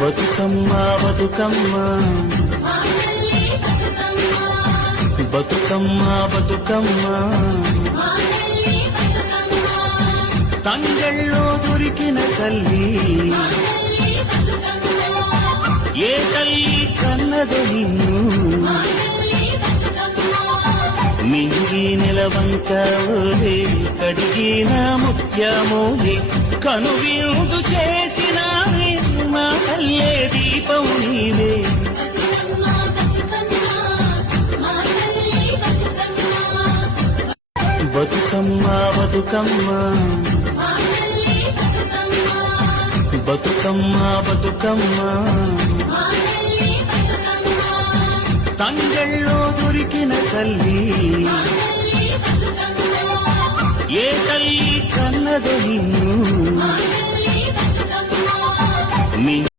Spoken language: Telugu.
బతుకమ్మ బతుకమ్మ బతుకమ్మ బతుకమ్మ తంగెళ్ళో దొరికిన తల్లి ఏ తల్లి కన్నదో నిన్ను మింగి నిలవంక ఓలే కడిగిన ముత్యమోలే కనువిందు చేసిన మా తల్లే దీపం నీవే బతుకమ్మ బతుకమ్మ బతుకమ్మ బతుకమ్మ తంగెళ్ళో దొరికిన తల్లి ఏ తల్లి కన్నదో నిన్ను